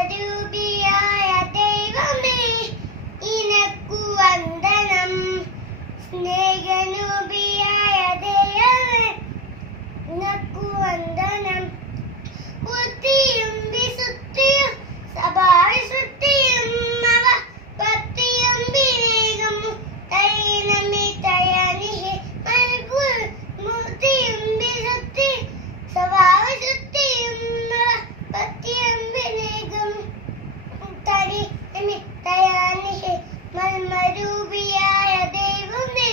മൽമരൂപിയായ ദൈവമേ നിനക്കു വന്ദനം. സ്നേഹരൂപിയായ ദൈവമേ നിനക്കു വന്ദനം. ബുദ്ധിയും വിശുദ്ധിയും സഭാവിശുദ്ധിയും അവ ഭക്തിയും വിവേകം തൈനമി തയാനിഹി മൽബുൽ ബുദ്ധിയും വിശുദ്ധിയും സഭാവിശുദ്ധിയും അവ ഭക്തിയും വിവേകം തൈനമി തയാനിഹി മൽമരൂപിയായ ദൈവമേ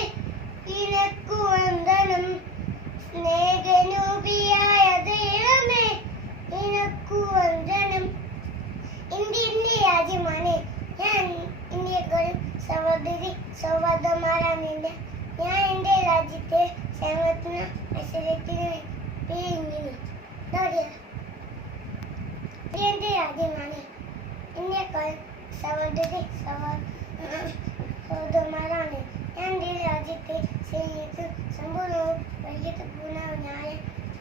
നിനക്കു വന്ദനം. സ്നേഹരൂപിയായ ദൈവമേ നിനക്കു വന്ദനം. ഇന്ത്യന്റെ രാജ്യമാണ് ഞാൻ. ഇന്ത്യക്കാരും സഹോദരി സൗഹാർദ്ദമാരാണ്. ഞാൻ എൻ്റെ രാജ്യത്തെ ക്ഷേമത്തിന് ഐശ്വര്യത്തിന് പിരിഞ്ഞു. ഇന്ത്യന്റെ രാജ്യമാണ്. ഇന്ത്യക്കാരും സഹോദരി സൗഹാർദ്ദമാരാണ്. ഞാൻ എൻ്റെ രാജ്യത്തെ സ്നേഹിച്ച് സമ്പൂർണ്ണവും വൈകിട്ടപൂർണ്ണവുമായ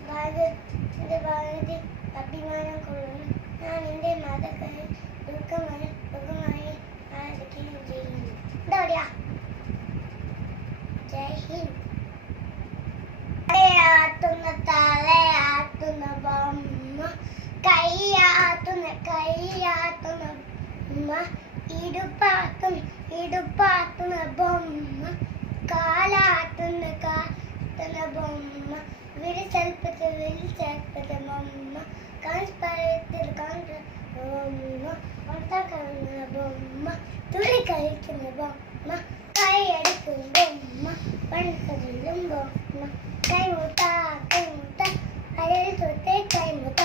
ഭാരതത്തിൽ അഭിമാനം കൊള്ളുന്നു. ഞാൻ എൻ്റെ മാതാക്കളെ ദുഃഖമായി ബഹുമായി ആരാധിക്കുകയും ചെയ്യുന്നു. എന്താ പറയാ? ജയ് ഹിന്ദ്. തലയാട്ടുന്ന ബൊമ്മ, കൈയാട്ടുന്ന ബൊമ്മ, ഇടുപ്പാട്ടുന്ന ബൊമ്മ, കാലാട്ടുന്ന ബൊമ്മ, വിളിച്ചൽപ്പത്തെ ബൊമ്മ, കാൺസ്പരത്തിൽ ബൊമ്മ, ഒട്ടക്കുന്ന ബൊമ്മ, തുള്ളി കളിക്കുന്ന ബൊമ്മ, കൈയടിക്കുന്ന ബൊമ്മ, പണിക്കല്ലും ബൊമ്മ, കൈമുട്ട അരയിൽ തൊട്ട് കൈമുട്ട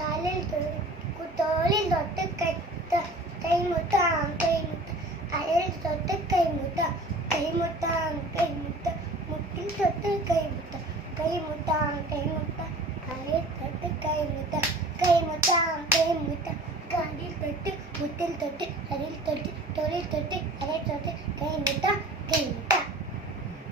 തലയിൽ തോളിൽ തൊട്ട് കൈമുട്ട അരയിൽ തൊട്ട് കൈമുട്ട മുട്ടിൽ തൊട്ട് കൈമുട്ട അരയിൽ തൊട്ട് കൈമുട്ട കാലിൽ തൊട്ട് മുട്ടിൽ തൊട്ട് അരയിൽ തൊട്ട് തോളിൽ തൊട്ട് അരയിൽ തൊട്ട് കൈമുട്ട